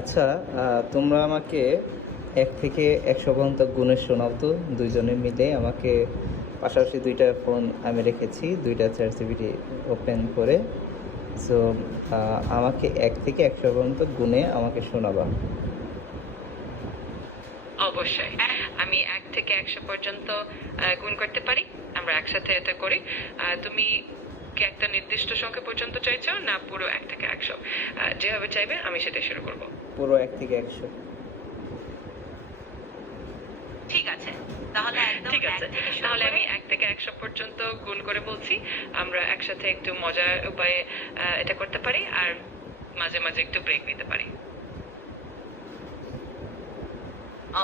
আচ্ছা, তোমরা আমাকে ১ থেকে ১০০ পর্যন্ত গুণে শোনাও তো, দুইজনে মিলে আমাকে। পাশাপাশি দুইটা ফোন আমি রেখেছি, দুইটা চ্যাটজিপিটি ওপেন করে। সো আমাকে ১ থেকে ১০০ পর্যন্ত গুণে আমাকে শোনাবা। অবশ্যই আমি ১ থেকে ১০০ পর্যন্ত গুণ করতে পারি। আমরা একসাথে এটা করি। তুমি কি একটা নির্দিষ্ট সংখ্যা পর্যন্ত চাইছো, না পুরো ১ থেকে ১০০? যেভাবে চাইবে আমি সেটা শুরু করব। পুরো ১ থেকে ১০০। ঠিক আছে, তাহলে আমি ১ থেকে ১০০ পর্যন্ত গুণ করে বলছি। আমরা একসাথে একটু মজার উপায়ে এটা করতে পারি, আর মাঝে মাঝে একটু ব্রেক নিতে পারি।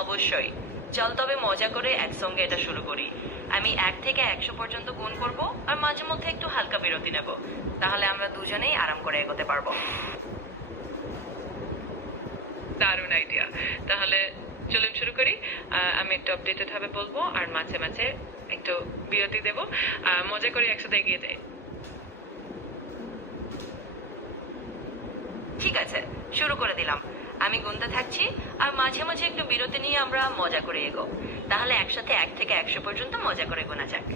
অবশ্যই, চল তবে মজা করে একসঙ্গে এটা শুরু করি। আমি ১ থেকে ১০০ পর্যন্ত গুণ করব, আর মাঝে মধ্যে একটু হালকা বিরতি নেব। তাহলে আমরা দুজনেই আরাম করে এগোতে পারবো। দারুণ আইডিয়া। তাহলে চলুন শুরু করি। আমি একটু আপডেটেড ভাবে বলবো, আর মাঝে মাঝে একটু বিরতি দেব। মজা করে একসাথে এগিয়ে যাই। ঠিক আছে, শুরু করে দিলাম। আমি গুনতে থাকছি, আর মাঝে মাঝে একটু বিরতি নিয়ে আমরা মজা করে এগো। তাহলে একসাথে ১ থেকে ১০০ পর্যন্ত মজা করে গোনা যাক।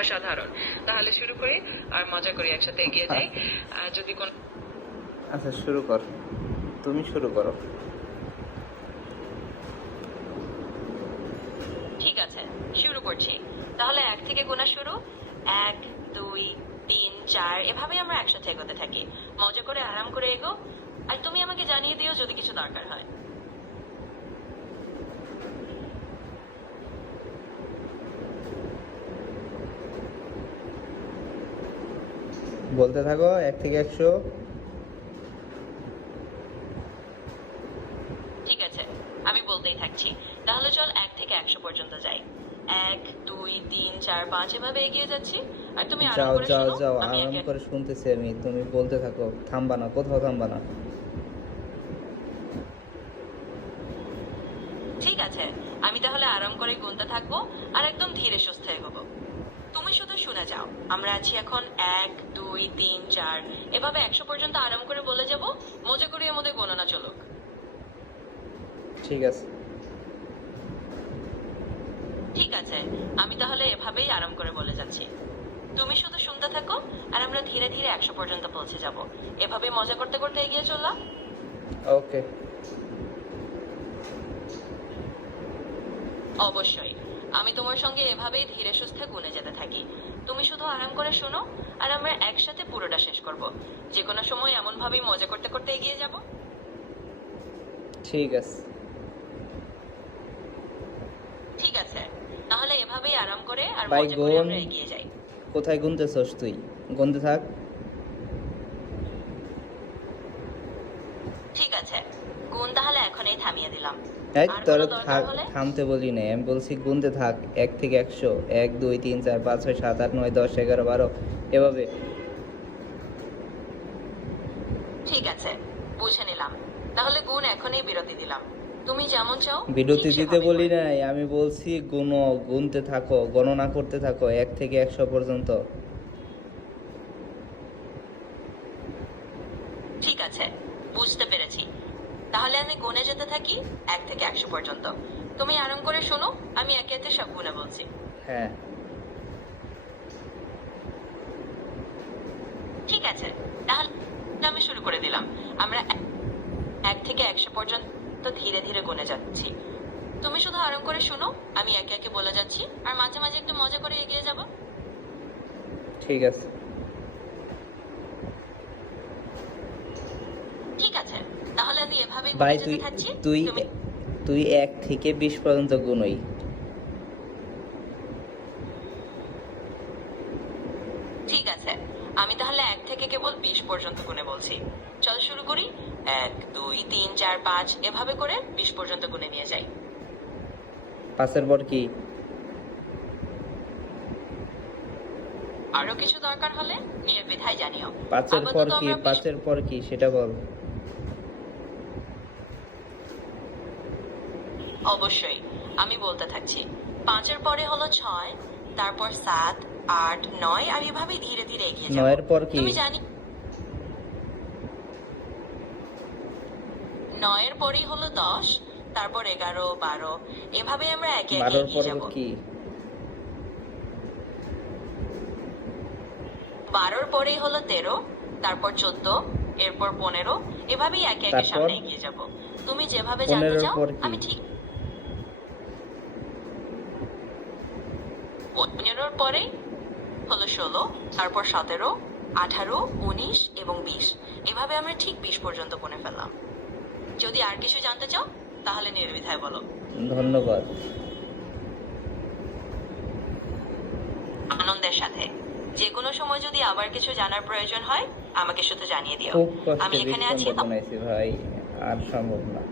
অসাধারণ। তাহলে শুরু করি, আর মজা করি একসাথে এগিয়ে যাই। যদি কোন আচ্ছা, শুরু কর, তুমি শুরু করো। ঠিক আছে, শুরু করছি। তাহলে ১ থেকে গোনা শুরু। ১, ২, ৩, ৪ এভাবেই আমরা একসাথে এগোতে থাকি। মজা করে আরাম করে এগো, আর তুমি আমাকে জানিয়ে দিও যদি কিছু দরকার হয়। বলতে থাকো ১ থেকে ১০০। ঠিক আছে, আমি বলতেই থাকছি। তাহলে চল ১ থেকে ১০০ পর্যন্ত যাই। ১, ২, ৩, ৪, ৫ এভাবে এগিয়ে যাচ্ছি, আর তুমি আরাম যাও করে যাও শোনো। যাও, আমি আরাম একে করে শুনতেছি আমি, তুমি বলতে থাকো, থামবা না, কোথাও থামবা না। ঠিক আছে, আমি তাহলে আরাম করে গুনতে থাকবো, আর একদম ধীরে সুস্থে এগোবো। তুমি শুধু শুনে যাও। আমরা আছি এখন ১, ২, ৩, ৪ এভাবে ১০০ পর্যন্ত আরাম করে বলে যাব। মজা করে আমাদের গণনা চলুক। ঠিক আছে। ঠিক আছে, আমি তাহলে এভাবেই আরাম করে বলে যাচ্ছি। তুমি শুধু শুনতে থাকো, আর আমরা ধীরে ধীরে ১০০ পর্যন্ত পৌঁছে যাব। এভাবে মজা করতে করতে এগিয়ে চললাম। ওকে। অবশ্যই, আমি তোমার সঙ্গে এভাবেই ধীরে সুস্থে গুনে যেতে থাকি। তুমি শুধু আরাম করে শোনো, আর আমরা একসাথে পুরোটা শেষ করব। যে কোনো সময় এমন ভাবেই মজা করতে করতে এগিয়ে যাব। ঠিক আছে। ঠিক আছে, তাহলে এভাবেই আরাম করে আর ভাই মজা করে গুণ, আমরা এগিয়ে যাই। কোথায় গুনতেছস তুই? গুনতে থাক। ঠিক আছে, গুণ তাহলে এখনই থামিয়ে দিলাম। এই আর তোর কোনো দরকার হলে থামতে বলি নাই, আমি বলছি গুনতে থাক ১ থেকে ১০০। ১, ২, ৩, ৪, ৫, ৬, ৭, ৮, ৯, ১০, ১১, ১২ এভাবে। ঠিক আছে, বুঝে নিলাম। তাহলে গুণ এখনই বিরতি দিলাম। তুমি যেমন চাও বিরতি ঠিক দিতে সেভাবেই বলি করবে। নাই, আমি বলছি গুনতে থাকো, গণনা করতে থাকো ১ থেকে ১০০ পর্যন্ত। ঠিক আছে, বুঝতে পেরেছি। তাহলে আমি গুনে যেতে থাকি ১ থেকে ১০০ পর্যন্ত। তুমি আরাম করে শোনো, আমি একে একে সব গুনে বলছি। হ্যাঁ। ঠিক আছে, তাহলে আমি শুরু করে দিলাম। আমরা ১ থেকে ১০০ পর্যন্ত ধীরে ধীরে গুনে যাচ্ছি। তুমি শুধু আরাম করে শোনো, আমি একে একে বলে যাচ্ছি, আর মাঝে মাঝে একটু মজা করে এগিয়ে যাব। ঠিক আছে। ঠিক আছে, তাহলে আমি এভাবেই ভাই গুনে যেতে থাকছি। তুই তুমি তুই ১ থেকে ২০ পর্যন্ত গুনই। ঠিক আছে, আমি তাহলে ১ থেকে কেবল ২০ পর্যন্ত গুনে বলছি। চল শুরু করি। ১, ২, ৩, ৪, ৫ এভাবে করে ২০ পর্যন্ত গুনে নিয়ে যাই। ৫ এর পর কি? আরো কিছু দরকার হলে নির্দ্বিধায় জানিও। ৫ এর পর আপাতত কি? আমরা ৫ এর পর কি সেটা বল। অবশ্যই, আমি বলতে থাকছি। ৫ এর পরে হলো ৬, তারপর ৭, ৮, ৯ আর এভাবেই ধীরে ধীরে এগিয়ে যাব। ৯ এর পর কি? তুমি জানি 9-এর পরেই হলো 10, তারপর 11, 12, এভাবে আমরা একে একে 12-র এগিয়ে পরে যাব। কি? 12-র পরেই হলো 13, তারপর 14, এরপর 15, এভাবেই একে একে তারপর? সামনে এগিয়ে যাব। তুমি যেভাবে জানতে 15-র চাও পর কি? আমি ঠিক 15-র পরেই হলো 16, তারপর 17, 18, 19 এবং 20, এভাবে আমরা ঠিক 20 পর্যন্ত গুনে ফেললাম। যদি আর কিছু জানতে চাও তাহলে নির্দ্বিধায় বলো। ধন্যবাদ। আনন্দের সাথে। যে কোনো সময় যদি আবার কিছু জানার প্রয়োজন হয় আমাকে শুধু জানিয়ে দিও। খুব আমি কষ্টে 20 এখানে আছি। পর্যন্ত গুনাইছি ভাই, আর সম্ভব না।